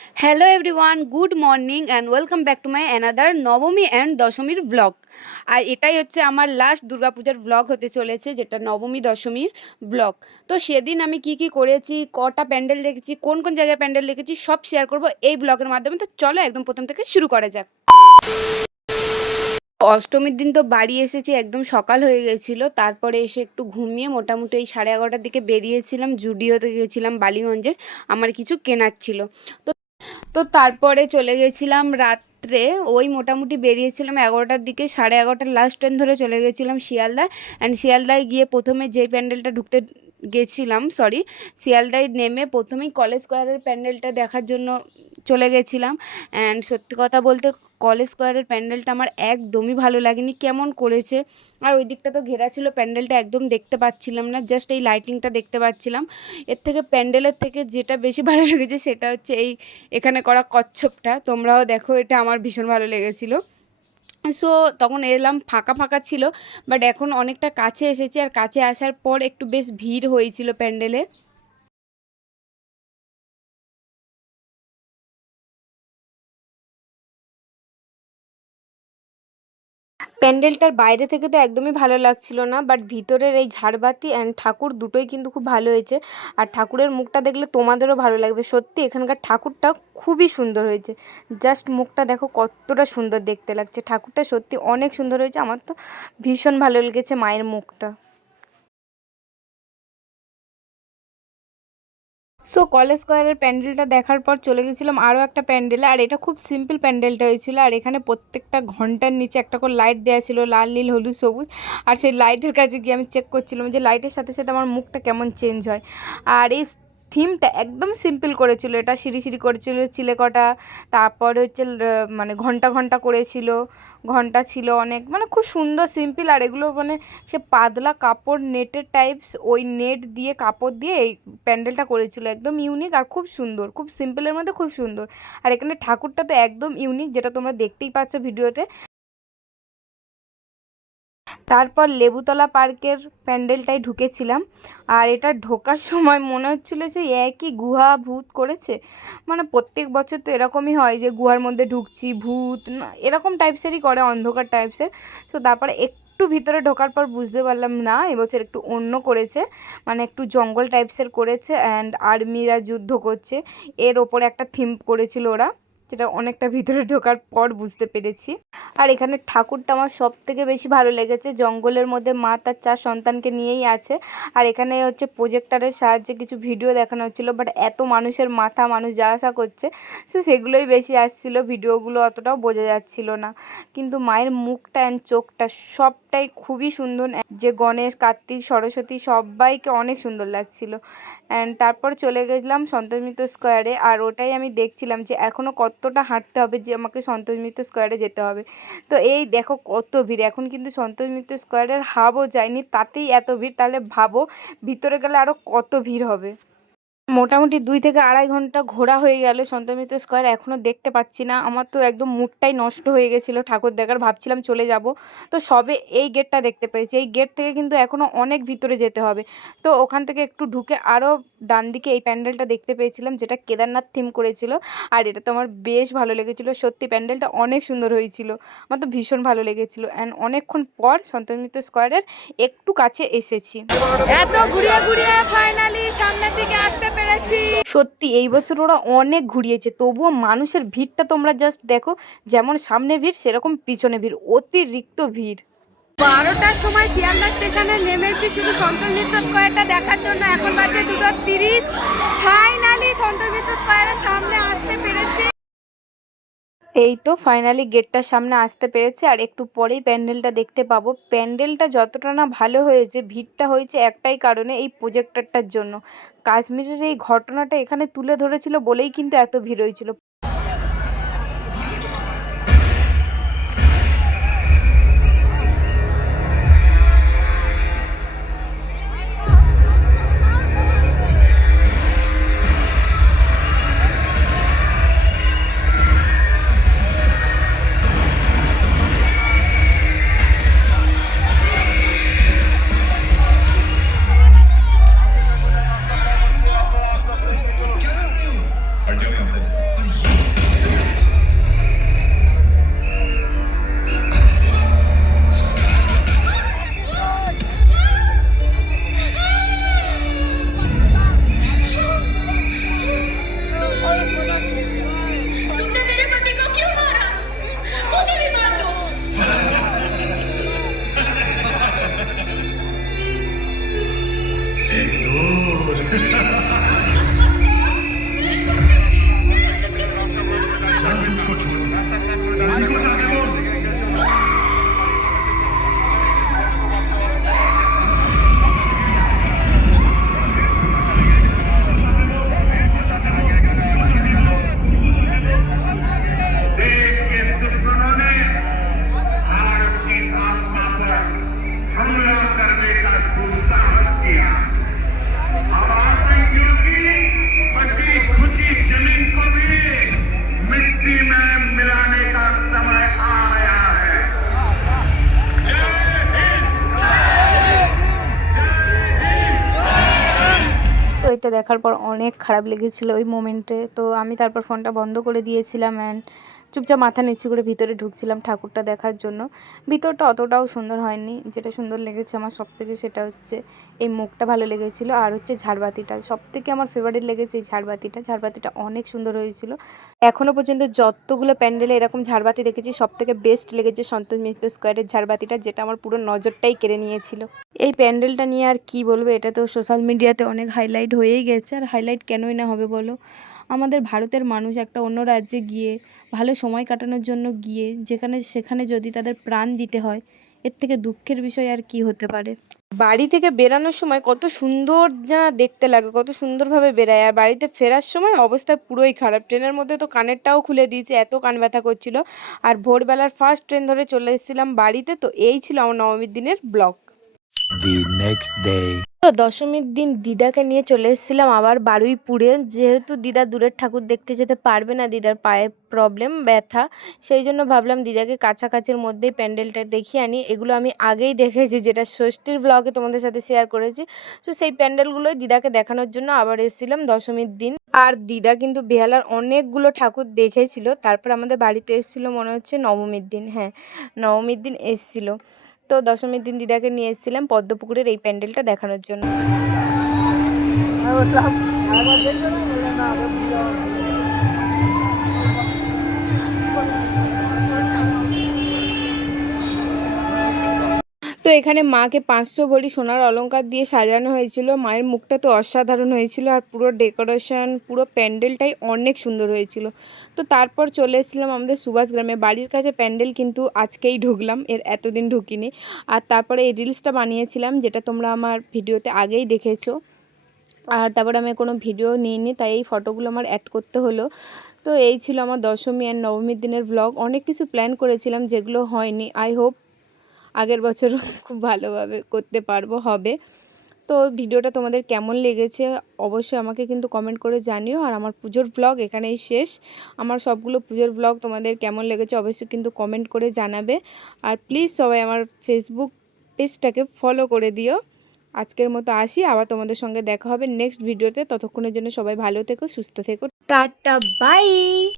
Hello everyone, good morning and welcome back to my another নবমী and দশমীর blog. আর এটাই হচ্ছে আমার লাস্ট দুর্গাপূজার ব্লগ হতে চলেছে, যেটা নবমী দশমীর ব্লগ। তো সেদিন আমি কি করেছি, কটা প্যান্ডেল দেখেছি, কোন কোন জায়গায় প্যান্ডেল দেখেছি, সব শেয়ার করব এই ব্লগের মাধ্যমে। তো চলো একদম প্রথম থেকে শুরু করা যাক। অষ্টমীর দিন তো বাড়ি এসেছি, একদম সকাল হয়ে গেছিলো। তারপরে এসে একটু ঘুমিয়ে মোটামুটি এই 11:30টার দিকে বেরিয়েছিলাম, জুডিওতে গেছিলাম বালিগঞ্জের, আমার কিছু কেনার ছিল। তো তো তারপরে চলে গেছিলাম রাত্রে, ওই মোটামুটি বেরিয়েছিলাম 11টার দিকে, 11:30টার লাস্ট ট্রেন ধরে চলে গেছিলাম শিয়ালদা। অ্যান্ড শিয়ালদায় গিয়ে প্রথমে যেই প্যান্ডেলটা ঢুকতে গেছিলাম, শিয়ালদায় নেমে প্রথমেই কলেজ স্কোয়ারের প্যান্ডেলটা দেখার জন্য চলে গেছিলাম। অ্যান্ড সত্যি কথা বলতে কলেজ স্কোয়ারের প্যান্ডেলটা আমার একদমই ভালো লাগেনি, কেমন করেছে। আর ওই দিকটা তো ঘেরা ছিল, প্যান্ডেলটা একদম দেখতে পাচ্ছিলাম না, জাস্ট এই লাইটিংটা দেখতে পাচ্ছিলাম। এর থেকে প্যান্ডেলের থেকে যেটা বেশি ভালো লেগেছে সেটা হচ্ছে এখানে করা কচ্ছপটা। তোমরাও দেখো, এটা আমার ভীষণ ভালো লেগেছিলো। সো তখন এলাম, ফাঁকা ফাঁকা ছিল, বাট এখন অনেকটা কাছে এসেছি। আর কাছে আসার পর একটু বেশ ভিড় হয়েছিল প্যান্ডেলে। প্যান্ডেলটার বাইরে থেকে তো একদমই ভালো লাগছিল না, বাট ভিতরের এই ঝাড়বাতি অ্যান্ড ঠাকুর দুটোই কিন্তু খুব ভালো হয়েছে। আর ঠাকুরের মুখটা দেখলে তোমাদেরও ভালো লাগবে, সত্যি এখানকার ঠাকুরটা খুবই সুন্দর হয়েছে। জাস্ট মুখটা দেখো কতটা সুন্দর দেখতে লাগছে, ঠাকুরটা সত্যি অনেক সুন্দর হয়েছে। আমার তো ভীষণ ভালো লেগেছে মায়ের মুখটা। সো কলেজ স্কোয়ারের প্যান্ডেলটা দেখার পর চলে গেছিলাম আরও একটা প্যান্ডেলে। আর এটা খুব সিম্পল প্যান্ডেলটা হয়েছিল। আর এখানে প্রত্যেকটা ঘন্টার নিচে একটা করে লাইট দেওয়া ছিল, লাল নীল হলুদ সবুজ। আর সেই লাইটের কাছে গিয়ে আমি চেক করছিলাম যে লাইটের সাথে সাথে আমার মুখটা কেমন চেঞ্জ হয়। আর এই থিমটা একদম সিম্পল করেছিল, এটা সিঁড়ি সিঁড়ি করেছিল চিলেকটা। তারপরে হচ্ছে মানে ঘন্টা ঘন্টা করেছিল, ঘন্টা ছিল অনেক, মানে খুব সুন্দর সিম্পল। আর এগুলো মানে সে পাতলা কাপড়, নেটের টাইপস, ওই নেট দিয়ে কাপড় দিয়ে এই প্যান্ডেলটা করেছিল, একদম ইউনিক আর খুব সুন্দর, খুব সিম্পলের মধ্যে খুব সুন্দর। আর এখানে ঠাকুরটা তো একদম ইউনিক, যেটা তোমরা দেখতেই পাচ্ছ ভিডিওতে। তারপর লেবুতলা পার্কের প্যান্ডেলটায় ঢুকেছিলাম। আর এটা ঢোকার সময় মনে হচ্ছিলো যে একই গুহা ভূত করেছে। মানে প্রত্যেক বছর তো এরকমই হয় যে গুহার মধ্যে ঢুকছি, ভূত না এরকম টাইপসেরই করে, অন্ধকার টাইপসের। তো তারপরে একটু ভিতরে ঢোকার পর বুঝতে পারলাম না, এবছর একটু অন্য করেছে, মানে একটু জঙ্গল টাইপসের করেছে। অ্যান্ড আর্মিরা যুদ্ধ করছে, এর ওপরে একটা থিম করেছিল ওরা, যেটা অনেকটা ভিতরে ঢোকার পর বুঝতে পেরেছি। আর এখানে ঠাকুরটা আমার সব থেকে বেশি ভালো লেগেছে, জঙ্গলের মধ্যে মা তার 4 সন্তানকে নিয়েই আছে। আর এখানে হচ্ছে প্রজেক্টরের সাহায্যে কিছু ভিডিও দেখানো হচ্ছিলো, বাট এত মানুষের মাথা, মানুষ যাওয়া আসা করছে, সো সেগুলোই বেশি আসছিল, ভিডিওগুলো অতটাও বোঝা যাচ্ছিল না। কিন্তু মায়ের মুখটা অ্যান্ড চোখটা সবটাই খুবই সুন্দর, যে গণেশ, কার্তিক, সরস্বতী সবাইকে অনেক সুন্দর লাগছিল। অ্যান্ড তারপর চলে গেছিলাম সন্তোষ মিত্র স্কোয়ারে। আর ওটাই আমি দেখছিলাম যে এখনও কতটা হাঁটতে হবে যে আমাকে সন্তোষ মিত্র স্কোয়ারে যেতে হবে। তো এই দেখো কত ভিড়, এখন কিন্তু সন্তোষ মিত্র স্কোয়ারের হাবও যায়নি, তাতেই এত ভিড়, তাহলে ভাবো ভিতরে গেলে আরও কত ভিড় হবে। মোটামুটি 2 থেকে 2.5 ঘন্টা ঘোরা হয়ে গেল সন্তোষ মিত্র স্কোয়ার, এখনও দেখতে পাচ্ছি না। আমার তো একদম মুডটাই নষ্ট হয়ে গেছিলো ঠাকুর দেখার, ভাবছিলাম চলে যাব। তো সবে এই গেটটা দেখতে পেয়েছি, এই গেট থেকে কিন্তু এখনও অনেক ভিতরে যেতে হবে। তো ওখান থেকে একটু ঢুকে আরও ডান দিকে এই প্যান্ডেলটা দেখতে পেয়েছিলাম, যেটা কেদারনাথ থিম করেছিল। আর এটা তো আমার বেশ ভালো লেগেছিলো, সত্যি প্যান্ডেলটা অনেক সুন্দর হয়েছিল, আমার তো ভীষণ ভালো লেগেছিলো। অ্যান্ড অনেকক্ষণ পর সন্তোষ মিত্র স্কোয়ারের একটু কাছে এসেছি, এত ঘুরিয়ে ঘুরিয়ে ফাইনালি সামনের দিকে আসতে পেরেছি। সত্যি এই বছর ওরা অনেক ঘুরিয়েছে, তবুও মানুষের ভিড়টা তোমরা জাস্ট দেখো, যেমন সামনে ভিড় সেরকম পিছনে ভিড়, অতিরিক্ত ভিড়। 12টার সময় শিয়ালদা স্টেশনে নেমেছি শুধু সন্তোষ মিত্র স্কোয়ারটা দেখার জন্য, এখন বাজে 2:30। ফাইনালি সন্তোষ মিত্র স্কোয়ারের সামনে আসতে পেরেছি। এই তো ফাইনালি গেটটার সামনে আসতে পেরেছে, আর একটু পরেই প্যান্ডেলটা দেখতে পাবো। প্যান্ডেলটা যতটা না ভালো হয়েছে, ভিড়টা হয়েছে একটাই কারণে, এই প্রজেক্টরটার জন্য। কাশ্মীরের এই ঘটনাটা এখানে তুলে ধরেছিল বলেই কিন্তু এত ভিড় হয়েছিল। अर्जुन हमसे দেখার পর অনেক খারাপ লেগেছিলো ওই মোমেন্টে। তো আমি তারপর ফোনটা বন্ধ করে দিয়েছিলাম অ্যান্ড চুপচাপ মাথা নিচু করে ভিতরে ঢুকছিলাম ঠাকুরটা দেখার জন্য। ভিতরটা অতটাও সুন্দর হয়নি, যেটা সুন্দর লেগেছে আমার সবথেকে সেটা হচ্ছে এই মুখটা ভালো লেগেছিলো, আর হচ্ছে ঝাড়বাতিটা সবথেকে আমার ফেভারিট লেগেছে। এই ঝাড়বাতিটা অনেক সুন্দর হয়েছিল। এখনও পর্যন্ত যতগুলো প্যান্ডেলে এরকম ঝাড়বাতি দেখেছি সবথেকে বেস্ট লেগেছে সন্তোষ মিত্র স্কোয়ারের ঝাড়বাতিটা, যেটা আমার পুরো নজরটাই কেড়ে নিয়েছিল। এই প্যান্ডেলটা নিয়ে আর কি বলবো, এটা তো সোশ্যাল মিডিয়াতে অনেক হাইলাইট হয়েই গেছে, আর হাইলাইট কেনই না হবে বলো। আমাদের ভারতের মানুষ একটা অন্য রাজ্যে গিয়ে ভালো সময় কাটানোর জন্য গিয়ে সেখানে যদি তাদের প্রাণ দিতে হয়, এর থেকে দুঃখের বিষয় আর কি হতে পারে। বাড়ি থেকে বেরানোর সময় কত সুন্দর না দেখতে লাগে, কত সুন্দরভাবে বেরায়, আর বাড়িতে ফেরার সময় অবস্থা পুরোই খারাপ। ট্রেনের মধ্যে তো কানেরটাও খুলে দিয়েছে, এত কান ব্যথা করছিল। আর ভোরবেলার ফার্স্ট ট্রেন ধরে চলে এসেছিলাম বাড়িতে। তো এই ছিল আমার নবমীর দিনের ব্লগ। The next day. তো দশমীর দিন দিদাকে নিয়ে চলে এসেছিলাম আবার বারুইপুরে, যেহেতু দিদা দূরের ঠাকুর দেখতে যেতে পারবে না, দিদার পায়ে প্রবলেম ব্যথা, সেই জন্য ভাবলাম দিদাকে কাছাকাছির মধ্যেই প্যান্ডেলটা দেখিয়ে আনি। এগুলো আমি আগেই দেখেছি, যেটা ষষ্ঠীর ব্লগে তোমাদের সাথে শেয়ার করেছি। তো সেই প্যান্ডেলগুলোই দিদাকে দেখানোর জন্য আবার এসেছিলাম দশমীর দিন। আর দিদা কিন্তু বেহালার অনেকগুলো ঠাকুর দেখেছিল, তারপর আমাদের বাড়িতে এসেছিলো মনে হচ্ছে নবমীর দিন, হ্যাঁ নবমীর দিন এসেছিলো। তো দশমীর দিন দিদাকে নিয়ে এসেছিলাম পদ্মপুকুরের এই প্যান্ডেলটা দেখানোর জন্য। তো এখানে মাকে 500 ভরি সোনার অলংকার দিয়ে সাজানো হয়েছিল। মায়ের মুখটা তো অসাধারণ হয়েছিল, আর পুরো ডেকোরেশন পুরো প্যান্ডেলটাই অনেক সুন্দর হয়েছিল। তো তারপর চলে এসেছিলাম আমাদের সুভাষগ্রামে, বাড়ির কাছে প্যান্ডেল কিন্তু আজকেই ঢুকলাম, এর এতদিন ঢুকিনি। আর তারপরে এই রিলসটা বানিয়েছিলাম, যেটা তোমরা আমার ভিডিওতে আগেই দেখেছো। আর তারপরে আমি কোনো ভিডিও নিইনি, তাই এই ফটোগুলো আমার অ্যাড করতে হলো। তো এই ছিল আমার দশমী আর নবমীর দিনের ব্লগ। অনেক কিছু প্ল্যান করেছিলাম যেগুলো হয়নি, আই হোপ আগের বছর খুব ভালোভাবে করতে পারবো, হবে। তো ভিডিওটা তোমাদের কেমন লেগেছে অবশ্যই আমাকে কিন্তু কমেন্ট করে জানিও। আর আমার পুজোর ব্লগ এখানেই শেষ। আমার সবগুলো পুজোর ব্লগ তোমাদের কেমন লেগেছে অবশ্যই কিন্তু কমেন্ট করে জানাবে। আর প্লিজ সবাই আমার ফেসবুক পেজটাকে ফলো করে দিও। আজকের মতো আসি, আবার তোমাদের সঙ্গে দেখা হবে নেক্সট ভিডিওতে। ততক্ষণের জন্য সবাই ভালো থেকো, সুস্থ থেকো, টাটা বাই।